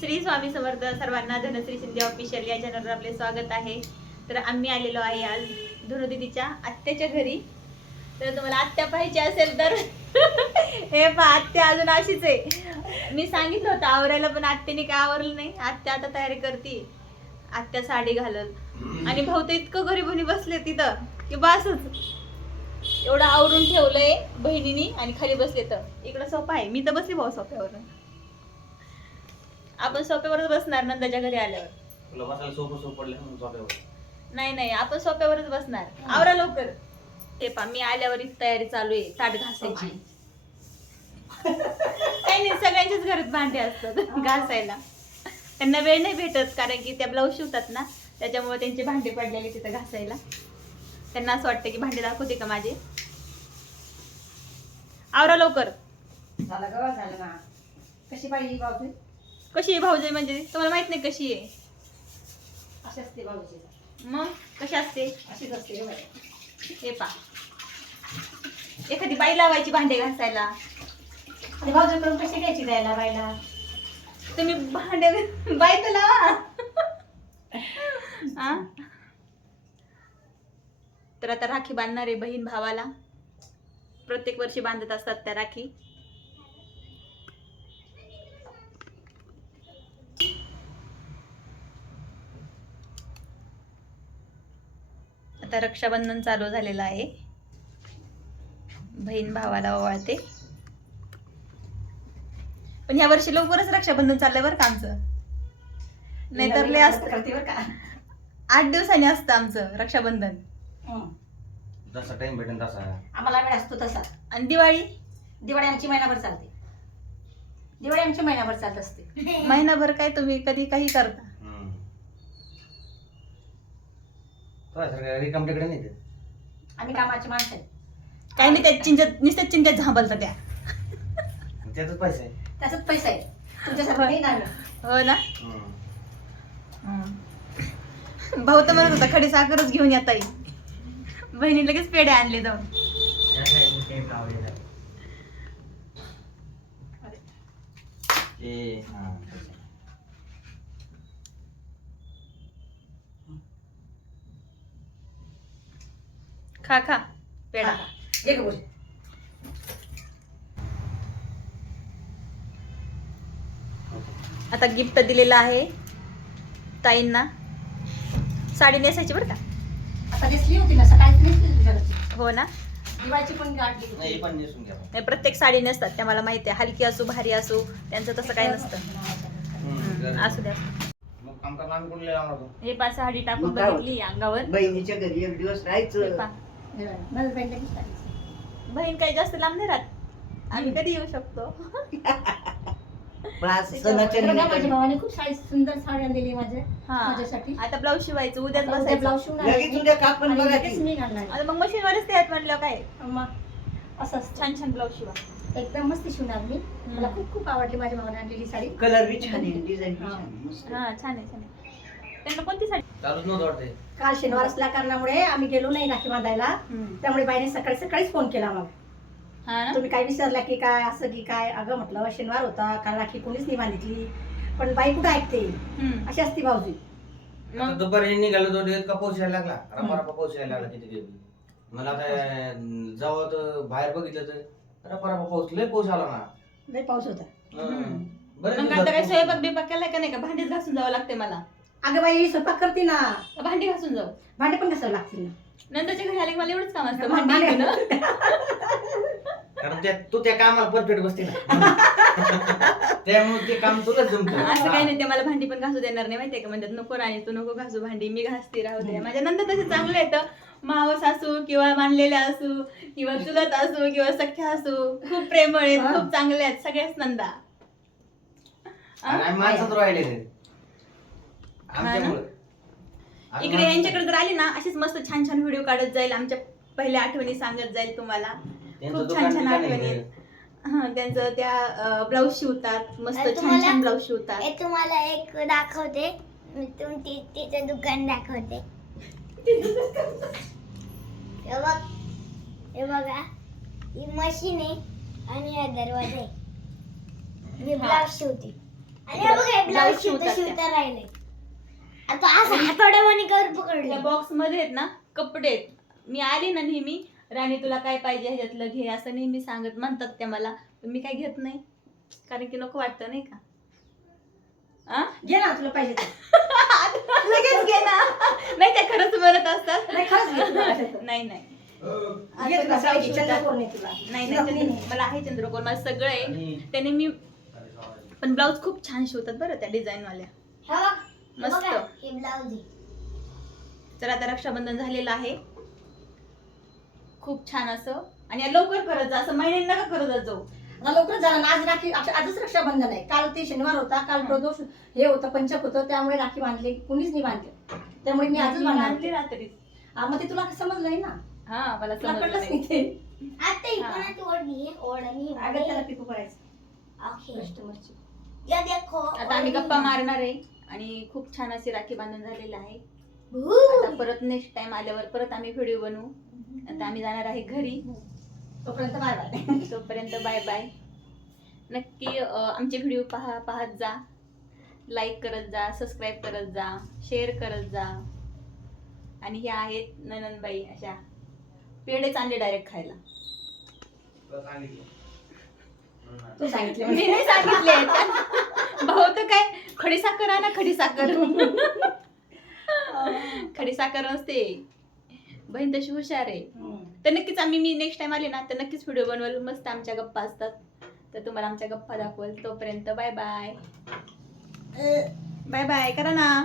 श्री स्वामी समर्थ सर्वांना धनश्री शिंदे ऑफिशियल या चॅनलवर आपले स्वागत आहे. तर आम्ही आलेलो आहे आज धनुदीदीच्या आत्याच्या घरी. तर तुम्हाला आत्या पाहिजे असेल तर हे पहा आत्या अजून अशीच आहे. मी सांगितलं होतं आवरायला पण आत्याने काय आवरलं नाही. आत्या आता तयारी करते. आत्या साडी घालल आणि भाऊ तर इतकं गरीबुनी बसले तिथं की बसच. एवढं आवरून ठेवलंय बहिणीनी आणि खाली बसले तर इकडं सोफा आहे. मी तर बसली भाऊ सोफ्यावर आपण सोफ्यावरच बसणार नंदाच्या घरी आल्यावर. तुला बसायला सोपं सोपं पडलं म्हणून सोप्यावर. नाही नाही आपण सोफ्यावरच बसणार. आवरा लवकर. ते पा मी आल्यावर इथं तयारी चालू आहे ताट घासायची. काही नाही सगळ्यांच्याच घरात भांडे असतात घासायला. त्यांना वेळ नाही भेटत कारण की त्या ब्लाऊज शिवतात ना त्याच्यामुळे त्यांचे भांडे पडलेले तिथं घासायला. त्यांना असं वाटतं की भांडे दाखवते का माझे? आवरा लवकर. झालं गं झालं ना कशी पाहिजे कशी आहे भाऊजाई म्हणजे? तुम्हाला माहीत नाही कशी आहे. अशी असते बाजूची मग कशी असते? अशीच असते. हे पा एखादी बाई लावायची भांडे घासायला. आणि बाजूकडून कशी घ्यायची द्यायला बायला तुम्ही भांडे बाई तर लावा. हा? तर आता राखी बांधणार आहे बहीण भावाला. प्रत्येक वर्षी बांधत असतात त्या राखी. आता रक्षाबंधन चालू झालेलं आहे. बहीण भावाला ओवाळते. पण ह्या वर्षी लवकरच रक्षाबंधन चाललंय बरं का आमचं. नाहीतर लय असतं. करते बरं का आठ दिवसांनी असतं आमचं रक्षाबंधन. हं. जसा टाइम भेटेल तसा. आम्हाला वेळ असतो तसा. आणि दिवाळी? दिवाळी आमची महिनाभर चालते. दिवाळी आमची महिनाभर चालत असते. महिनाभर काय तुम्ही कधी काही करता? नाही ते. आम्ही कामाची माणसं आहे काही नाही त्या चिंचत नुसत्या चिंचत झांबलता त्या. त्यातच पैसा आहे त्याचाच पैसा आहे तुमच्यासारखं नाही ना आम्ही. हो ना? हम्म. भाऊ तर म्हणत होता खडी साखरच घेऊन येता येईल बहिणी लगेच पेढे आणले जाऊन. ए, हा, खा खा. पेढा ये गं बोल. आता गिफ्ट दिलेलं आहे ताईंना. साडी नेसायची बरं का? आता नेसली होती ना नेसली घरची. हो ना? दिवाळीची पण गाठ नाही गेली पण नेसून घ्या नाही, प्रत्येक साडी नेसतात. त्या मला माहिती आहे. हलकी असो भारी असो त्यांचं तसं काही नसतं. असू द्या? हे पा साडी टाकून बघितली अंगावर. बहिणीच्या घरी एक दिवस राहायचं. बहीण लगेच टाकायचं. बहीण काही जास्त लांब नाही राहत. आम्ही कधी येऊ शकतो? पण आज सणाच्या बघा, माझ्या निमित्ताने भावाने खूप साडी सुंदर साड्या दिली माझ्या हा. माझ्यासाठी. आता ब्लाऊज शिवायचं उद्याच बसायचं. ब्लाऊज शिवणार लगेच. उद्या कापण आणि बघा लगेच ती. मी घालणार आहे. आता मग मशीनवरच ते आहेत म्हणलं काय? मग असं असतं. छान छान ब्लाऊज शिवा. एकदम मस्त शिवणार मी. मला खूप खूप आवडली माझ्या भावाने आणलेली साडी. कलर बी छान आहे डिझाईन बी. छान आहे, मस्त. आहे. हा छान आहे छान आहे. त्यांना कोणती साडी? चालूच नव्हतं वाटते काल शनिवार असल्या कारणामुळे आम्ही गेलो नाही राखी बांधायला. त्यामुळे बाईने सकाळी सकाळीच फोन केला मला हा ना? तुम्ही काय विसरला की काय असं की काय? अगं म्हटलं शनिवार होता काल राखी कोणीच नाही बांधितली. पण बाई कुठं ऐकते? हम्म. अशी असती भाऊजी. आता मग दुपारी निघालो तो इतका पाऊस यायला लागला? रपा रपा पाऊस यायला लागला किती दिवस? मला आता जावं तर बाहेर बघितलं तर. रपा रपा पाऊस लय पाऊस आला ना. लय पाऊस होता. हं. बरेच मग दिवसात आता काय पाऊस स्वयंपाक. बिपाक केलाय का नाही का? भांडीच घासून जावं लागते मला. अगं बाई स्वयंपाक करते ना. का भांडी घासून जाऊ. भांडे पण घासावं लागतील ना. नंतरच्या घरी आले की मला एवढंच काम असतं भांडी भांडे- धुणं. कारण त्या तू त्या कामाला परफेक्ट बसते ना. त्यामुळे ते काम जमत. असं काही नाही ते मला भांडी पण घासू देणार नाही माहितीये का? म्हणतात नको राणी तू नको घासू भांडी मी घासते राहू दे. माझ्या नंतर तसे चांगले येतं मावस असू किंवा मानलेल्या असू किंवा चुलत असू किंवा सख्या असू खूप प्रेमळ आहेत हा. खूप चांगले आहेत सगळ्याच नंदा. माणसात राहिले ते आमच्यामुळे. आम्ही इकडे यांच्याकडे जर आली ना अशीच मस्त छान छान व्हिडिओ काढत जाईल आमच्या पहिल्या आठवणी सांगत जाईल तुम्हाला. त्यांचं खूप दुकान छान छान ठिकाणी आठवणी आहे. हा त्यांचं त्या ब्लाऊज शिवतात मस्त अरे छान तुम्हाला- छान ब्लाऊज शिवतात. हे तुम्हाला एक दाखवते. मी तुम ती तिचं दुकान दाखवते. हे बघ. हे बघा. ही मशीन आहे आणि हा दरवाजा आहे. मी ब्लाऊज शिवते. आणि हे बघ हे ब्लाऊज शिवता त्या. शिवता राहिले. आता असं हातोड्यावानी कर पकडले. त्या बॉक्समध्ये आहेत ना कपडे आहेत. मी आली ना नेहमी राणी तुला काय पाहिजे ह्याच्यातलं घे असं नेहमी सांगत म्हणतात त्या मला. पण मी काय घेत नाही. कारण की नको वाटतं नाही का? आ? घे ना तुला पाहिजे. लगेच घे ना. नाही त्या खरंच म्हणत असतात. नाही खरंच घे तुला पाहिजे तर. नाही नाही. घे तुला पाहिजे चंद्रकोर नाही तुला. नाही नकली नाही नाही. मला आहे चंद्रकोर मला सगळं आहे. त्याने मी पण ब्लाऊज खूप छान शिवतात बरं त्या डिझाईन वाल्या हे बघ हे मस्त. बघा, आहे. तर आता रक्षाबंधन झालेलं आहे. खूप छान असं. आणि लवकर करत जा असं महिन्यांना का करत जात जाऊ आता लवकरच झालं आज राखी आजच रक्षाबंधन आहे. काल ते शनिवार होता काल प्रदोष हे होतं पंचक होतं त्यामुळे राखी बांधली. कुणीच नाही बांधले. त्यामुळे मी आजच आणली होते. रात्री. हा, मग ते तुला समजलं नाही ना? हा मला तुला समजलं कळलंच नाही. नाही ते. आता ही हा. कोणाची अगं त्याला पिकू करायचं ओके. कस्टमरची या देखो. आता आम्ही. गप्पा मारणार आहे. आणि खूप छान अशी राखी बांधून झालेली आहे. भू. आता परत नेक्स्ट टाइम आल्यावर परत आम्ही व्हिडिओ बनवू. आता आम्ही जाणार आहे घरी. तोपर्यंत बाय बाय तोपर्यंत बाय बाय नक्की आमचे व्हिडिओ पहा पाहत जा. लाईक करत जा सबस्क्राईब करत जा शेअर करत जा. आणि ह्या आहेत ननंदबाई अशा. पेढेच आणले डायरेक्ट खायला. तू सांगितलं मी नाही सांगितले. भाऊ तर काय खडी साखर आणा खडी साखर खडी साखर असते बहीण तशी हुशार आहे. तर नक्कीच आम्ही मी नेक्स्ट टाइम आले ना तर नक्कीच व्हिडिओ बनवल. मस्त आमच्या गप्पा असतात. तर तुम्हाला आमच्या गप्पा दाखवल. तोपर्यंत बाय बाय बाय बाय करा ना.